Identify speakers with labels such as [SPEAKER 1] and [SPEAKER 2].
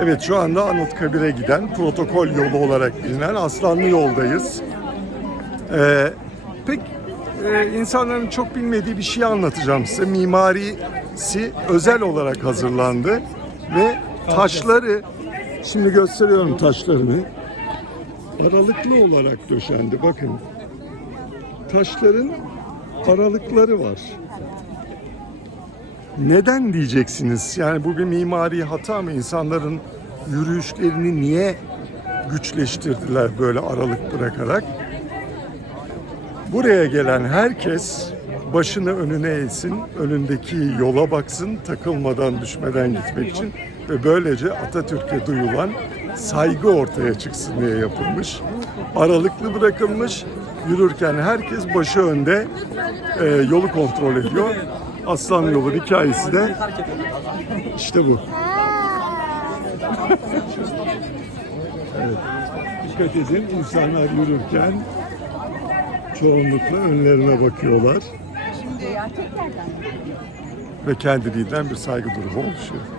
[SPEAKER 1] Evet şu anda Anıtkabir'e giden protokol yolu olarak bilinen Aslanlı yoldayız. Ee, pek e, insanların çok bilmediği bir şey anlatacağım size. Mimarisi özel olarak hazırlandı ve taşları şimdi gösteriyorum taşlarını. Aralıklı olarak döşendi. Bakın. Taşların aralıkları var. Neden diyeceksiniz? Yani bu bir mimari hata mı? İnsanların yürüyüşlerini niye güçleştirdiler böyle aralık bırakarak? Buraya gelen herkes başını önüne eğsin, önündeki yola baksın, takılmadan düşmeden gitmek için ve böylece Atatürk'e duyulan saygı ortaya çıksın diye yapılmış. Aralıklı bırakılmış, yürürken herkes başı önde e, yolu kontrol ediyor. Aslan yolu hikayesi de işte bu. evet. Dikkat edin insanlar yürürken çoğunlukla önlerine bakıyorlar. Ve kendiliğinden bir saygı durumu oluşuyor.